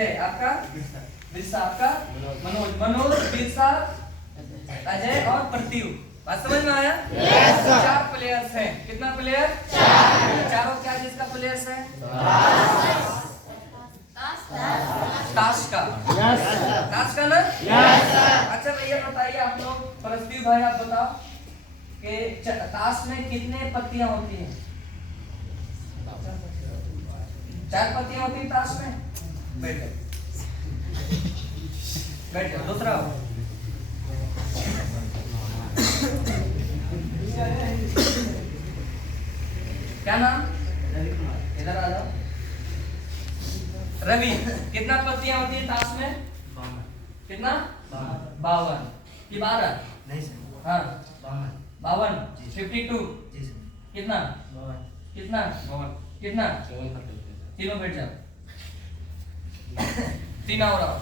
आपका बिरसा, आपका मनोज, मनोज, बिरसा, अजय और प्रत्युष। बात समझ में आया? yes, 4 प्लेयर्स हैं। कितना प्लेयर? 4। चारों क्या जिसका प्लेयर्स है? ताश का। ताश का ना? अच्छा भैया बताइए आप लोग, प्रत्युष भाई आप बताओ कि ताश में कितने पत्तियां होती हैं? 4 पत्तियां होती हैं ताश में। बैठ जाओ। दूसरा क्या नाम? इधर आ जाओ। रवि, कितना पत्तियां होती है ताश में? कितना? 52 कि 12? नहीं सर, हाँ 52। 52 जी सर। कितना? कितना? कितना? तीनों बैठ जाओ। 3 और आओ।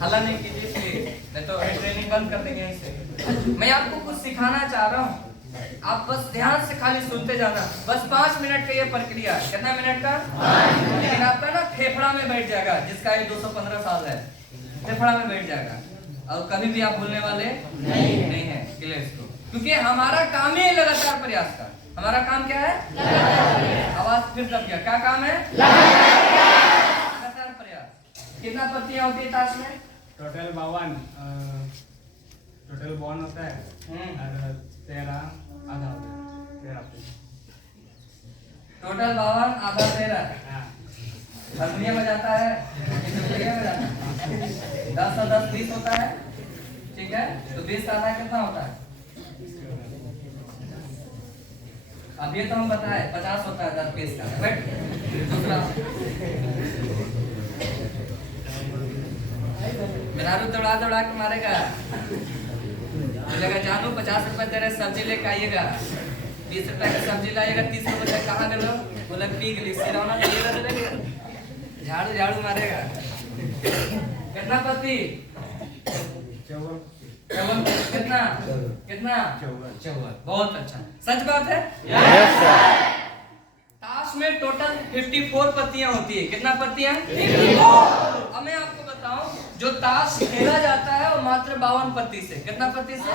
हल्ला नहीं कीजिए प्लीज, नहीं तो ट्रेनिंग बंद कर देंगे इससे। मैं आपको कुछ सिखाना चाह रहा हूँ, आप बस ध्यान से खाली सुनते जाना। बस 5 मिनट का ये प्रक्रिया है। कितना मिनट का? लेकिन आपका ना फेफड़ा में बैठ जाएगा, जिसका ये 215 साल है, फेफड़ा में बैठ जाएगा और कभी भी आप भूलने वाले नहीं है। क्लियर इसको, क्योंकि हमारा काम ही है लगातार प्रयास का। हमारा काम क्या है? आवाज फिर दब गया। क्या काम है? लगातार प्रयास। कितना पत्तियां होती है ताश में? टोटल 52 टोटल 52 होता है और 13 आधा होता है। 13 टोटल 52 आधा 13। हाँ। हारमोनियम बजाता है, बजाता है। 10 और 10 20 होता है, ठीक है? तो 20 का आधा कितना होता है? अब ये तो हम बताए 50 होता है 10 20 का। बैठ। दूसरा मेहरारू दौड़ा दौड़ा के मारेगा, बोलेगा जानू 50 रुपए दे रहे सब्जी लेके आइएगा, 20 रुपए की सब्जी लाइएगा, 30 रुपए कहाँ गए? बोला पी गई सिरौना झाड़ू झाड़ू मारेगा। कितना पति? 54। कितना? कितना? 54। बहुत अच्छा, सच बात है। ताश में टोटल 54 पत्तियां होती है। कितना पत्तियां? 54। अब मैं आपको बताऊं, जो ताश खेला जाता है वो मात्र 52 पत्ती से। कितना पत्ती से?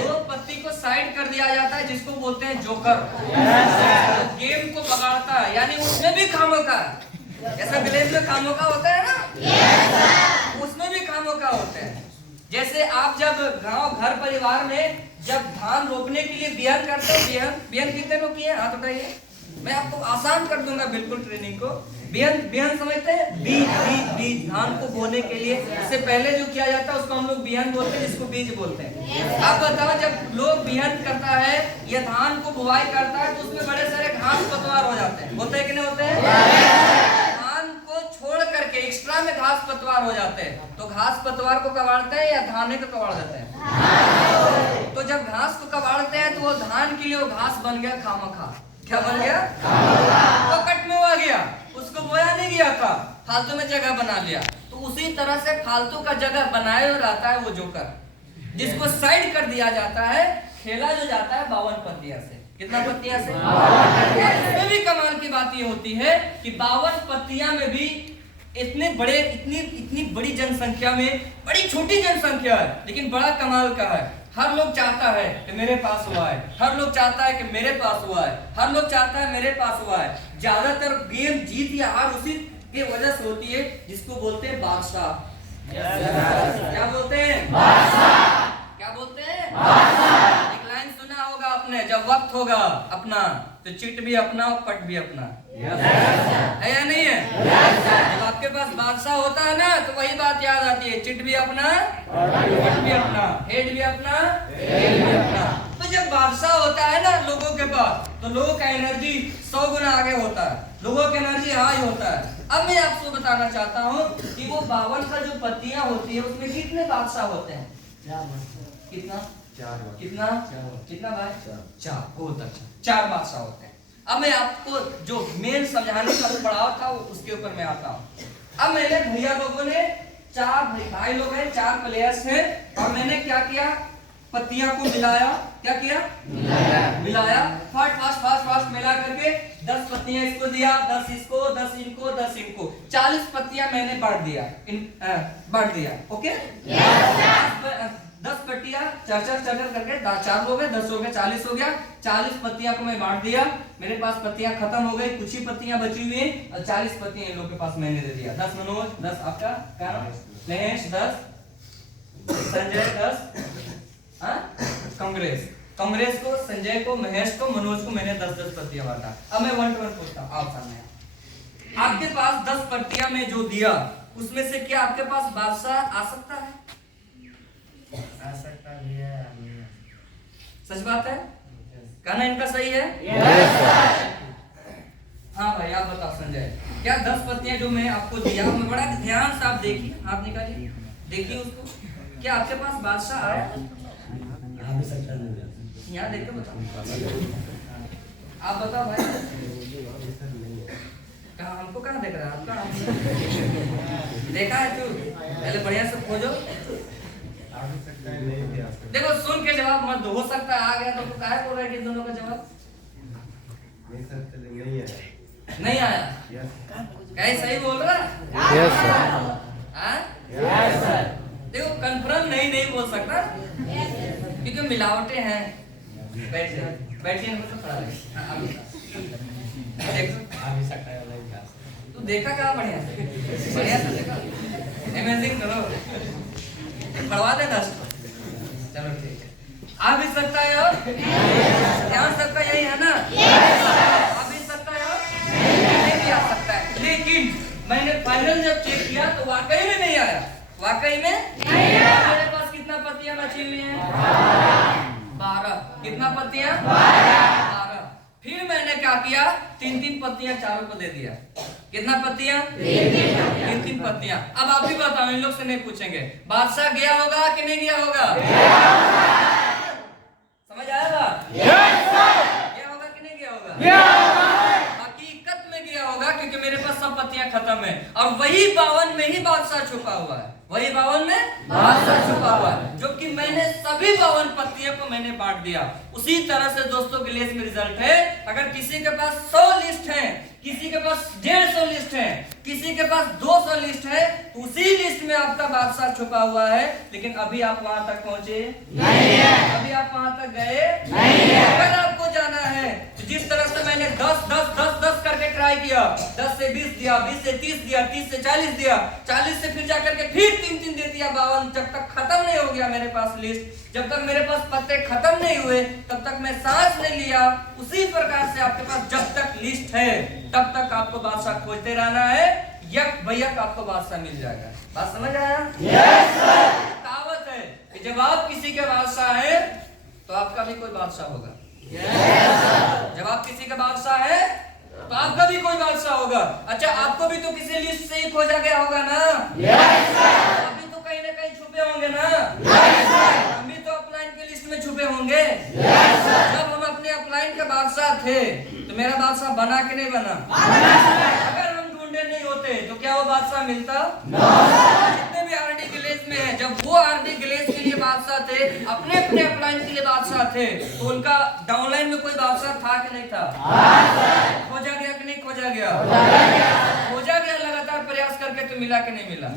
2 पत्ती को साइड कर दिया जाता है, जिसको बोलते हैं जोकर। तो गेम को बगाड़ता है, यानी उसमें भी खामोका, जैसा विलेज में खामोका होता है ना, उसमें भी खामोका होते हैं। जैसे आप जब गांव घर परिवार में जब धान रोपने के लिए बिहन करते हो, बिहन कितने लोग किए? हाथ उठाइए। मैं आपको आसान कर दूंगा बिल्कुल ट्रेनिंग को। बिहन समझते हैं? बीज धान को बोने के लिए इससे पहले जो किया जाता है उसको हम लोग बिहन बोलते हैं, जिसको बीज बोलते हैं। आप बताओ, जब लोग बिहन करता है या धान को बुआई करता है तो उसमें बड़े सारे घास पतवार हो जाते हैं। होते हैं कि नहीं होते हैं? धान को छोड़ करके एक्स्ट्रा में घास पतवार हो जाते हैं। तो घास पतवार को कबाड़ते हैं या धाने को कबाड़ देते हैं? तो जब घास को कबाड़ते हैं तो वो धान के लिए वो घास बन गया खामखा। क्या बन गया? वो कट में हुआ गया, उसको बोया नहीं गया था, फालतू में जगह बना लिया। तो उसी तरह से फालतू का जगह बनाए हुए रहता है वो जोकर, जिसको साइड कर दिया जाता है। खेला जो जाता है 52 पत्तियां से। कितना पत्तियां से? इसमें भी कमाल की बात ये होती है कि 52 पत्तियां में भी इतनी बड़ी जनसंख्या में बड़ी छोटी जनसंख्या है, लेकिन बड़ा कमाल का है। हर लोग चाहता है कि मेरे पास हुआ है, हर लोग चाहता है कि मेरे पास हुआ है, हर लोग चाहता है मेरे पास हुआ है। ज्यादातर गेम जीत या हार उसी की वजह से होती है, जिसको बोलते हैं बादशाह। क्या बोलते हैं? बादशाह। क्या बोलते हैं? बादशाह। एक लाइन सुना होगा आपने, जब वक्त होगा अपना तो चिट भी अपना और पट भी अपना। है या नहीं है? जब आपके पास बादशाह होता है ना तो वही बात याद आती है, चिट भी अपना पट भी अपना, हेड भी अपना टेल भी अपना। तो जब बादशाह होता है ना लोगों के पास, तो लोगों का एनर्जी 100 गुना आगे होता है, लोगों का एनर्जी हाई होता है। अब मैं आपको बताना चाहता हूँ कि वो 52 का जो पत्तियां होती है उसमें कितने बादशाह होते हैं? कितना? 4। कितना? कितना भाई? 4। बहुत अच्छा, 4 बादशाह होते हैं। अब मैं आपको जो मेन समझाने का पड़ाव था उसके ऊपर मैं आता हूँ। अब मैंने भैया लोगों ने 4 भाई लोग हैं, 4 प्लेयर्स हैं, और मैंने क्या किया? पत्तियां को मिलाया। क्या किया? मिलाया। दिया, 10 इसको, 10 इनको, 10 इनको, 40 पत्तियां मैंने बांट दिया। ओके, 10 पत्तियां चार करके 4 हो गए, 10 हो गए, 40 हो गया। 40 पत्तियां को मैं बांट दिया, मेरे पास पत्तियां खत्म हो गई, कुछ ही पत्तियां बची हुई हैं और 40 पत्तियां इन लोगों के पास मैंने दे दिया। 10 मनोज, 10 आपका क्या नाम? महेश, 10 संजय, 10 कांग्रेस को, संजय को, महेश को, मनोज को मैंने 10 पत्तियां बांटा। अब मैं 1 to 1 पूछता हूं आप सामने। आपके पास 10 पत्तियां में जो दिया उसमें से क्या आपके पास बादशाह आ सकता है? आ सकता भी है। सच बात है? कहना इनका सही है? हाँ भाई आप बताओ संजय, क्या 10 पत्तियां जो मैं आपको दिया, मैं बड़ा ध्यान से आप देखिए, हाथ निकालिए, देखिए उसको, क्या आपके पास बादशाह आया? आ भी सकता है। यहाँ देख के बताओ, आप बताओ भाई। कहाँ, हमको कहाँ देख रहा है? आपका देखा है तू? पहले बढ़िया से खोजो। देखो सुन के जवाब मत दो, हो सकता है आ गया तो काहे बोल रहा है कि इन दोनों का जवाब नहीं आया? कहीं सही बोल रहा है? Yes sir. Yes sir. देखो कंफर्म नहीं बोल सकता क्योंकि मिलावटें हैं। बैठिए मतलब खड़ा रहिए। तू देखा क्या? बढ़िया से देखा, अमेजिंग करो, पढ़वा दे 10। चलो ठीक है, आ भी सकता है और ध्यान सबका यही है ना? आ भी सकता है और नहीं भी आ सकता है। लेकिन मैंने फाइनल जब चेक किया तो वाकई में नहीं आया, वाकई में नहीं आया। मेरे पास कितना पत्तियां बची हुई हैं? 12। कितना पत्तियां? 12। फिर मैंने क्या किया, 3 पत्तियां चारों को दे दिया। कितना पत्तियां? 3 पत्तियां। अब आप भी बताओ, इन लोग से नहीं पूछेंगे, बादशाह गया होगा कि नहीं गया होगा? समझ आएगा? गया होगा कि नहीं गया होगा? हकीकत में गया होगा क्योंकि मेरे पास सब पत्तियां खत्म है और वही 52 में ही बादशाह छुपा हुआ है, वही 52 में बादशाह छुपा हुआ है, जो कि मैंने सभी 52 पत्तियों को मैंने बांट दिया। उसी तरह से दोस्तों के लिए इसमें रिजल्ट है, अगर किसी के पास 100 लिस्ट है, किसी के पास 150 लिस्ट है, किसी के पास 200 लिस्ट है, तो उसी लिस्ट में आपका बादशाह छुपा हुआ है। लेकिन अभी आप वहां तक पहुंचे नहीं है, अभी आप वहां तक गए नहीं है। अगर आपको जाना है तो जिस तरह से मैंने 10 करके ट्राई किया, 10 से 20 दिया, 20 से 30 दिया, 30 से 40 दिया, 40 से फिर जाकर के फिर 3 दे दिया, 52, जब तक खत्म नहीं हो गया मेरे पास लिस्ट, जब तक मेरे पास पत्ते खत्म नहीं हुए तब तक मैं सांस नहीं लिया। उसी प्रकार से आपके पास जब तक लिस्ट है तब तक आपको बादशाह खोजते रहना है, यक भयक आपको बादशाह मिल जाएगा। बात समझ आया? Yes sir. कहावत है कि जब आप किसी के बादशाह है तो आपका भी कोई बादशाह होगा। Yes sir. जब आप किसी का बादशाह है तो आपका भी कोई बादशाह होगा। अच्छा, आपको भी तो किसी लिस्ट से ही खोजा गया होगा ना? Yes sir. अभी तो कहीं ना कहीं छुपे होंगे ना? Yes sir. हम भी तो अपलाइन के लिस्ट में छुपे होंगे। Yes sir. जब हम अपने अपलाइन के बादशाह थे तो मेरा बादशाह बना कि नहीं बना? अगर हम ढूंढे नहीं होते तो क्या वो बादशाह मिलता? जितने भी आरडी गिलेज में है, जब वो आरडी गिलेज के लिए बादशाह थे, अपने अपने अपलाइन के लिए बादशाह थे, तो उनका डाउनलाइन में कोई बादशाह था कि नहीं था? खोजा गया कि नहीं खोजा गया? खोजा गया। लगातार प्रयास करके तो मिला कि नहीं मिला?